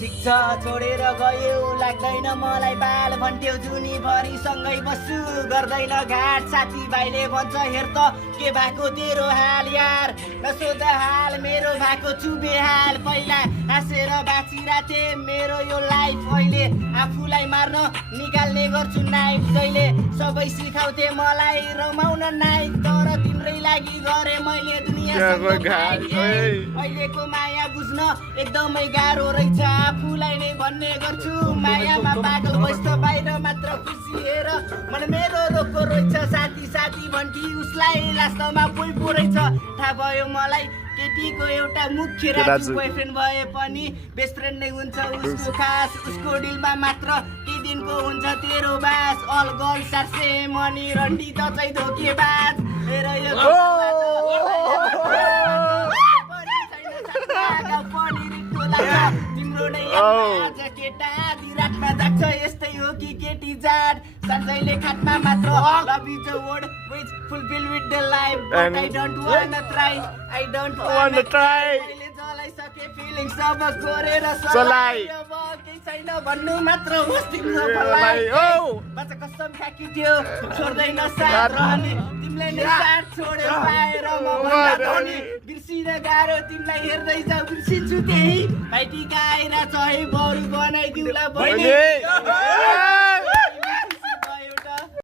ठिक छ छोडेर गयो लाग्दैन मलाई बाल भन्थ्यौ जुनी भरि सँगै बस्छु गर्दैन घाट साथीभाइले भन्छ हेर त के भएको तेरो हाल यार नसोध हाल मेरो भएको छु बेहाल पहिला हाँसेर बाँचिरहेथे मेरो यो लाइफ अहिले आफूलाई मार्न निकाल्ने गर्छु नाइफ जहिले सबै सिकाउँथे मलाई रमाउन नाइफ तर तिम्रै लागि गरे मैले दुनियाँसँग अहिलेको माया बुझ्न एकदमै गाह्रो रहेछ आफूलाई नै भन्ने गर्छु मायामा पागल बस्छ बाहिर मात्र खुसी हेर मन मेरो रोको रहेछ साथी साथी भन्थी उसलाई लास्टमा कोही पो रहेछ थाहा भयो मलाई केटीको एउटा मुख्य राजु बोयफ्रेन्ड भए पनि बेस्ट फ्रेन्ड नै हुन्छ उसको खास उसको डिलमा मात्र केही दिनको हुन्छ तेरो बास अल गर्ल सार्से मनी रन्डी त चाहिँ धोकेबाज मेरो यो तिम्रो नै आज केटा विराटमा जान्छ यस्तै हो कि केटी जाट सधैँले खाटमा मात्र love is a word which fulfill with the life but I don't wanna try I don't wanna try मैले जलाइसके फिलिङ सब गोरेर सलाई अब केही छैन भन्नु मात्र होस् तिम्रो भलाइ बच्चा कसम खाकी थियो छोड्दैन साथ रहने तिमीले नै साथ छोडेर पाएर म भन्दा धनी बिर्सिन गाह्रो तिमीलाई हेर्दै जाऊ बिर्सिन्छु त्यही भाइटी गाएर चाहिँ बरु बनाइदिउला बहिनी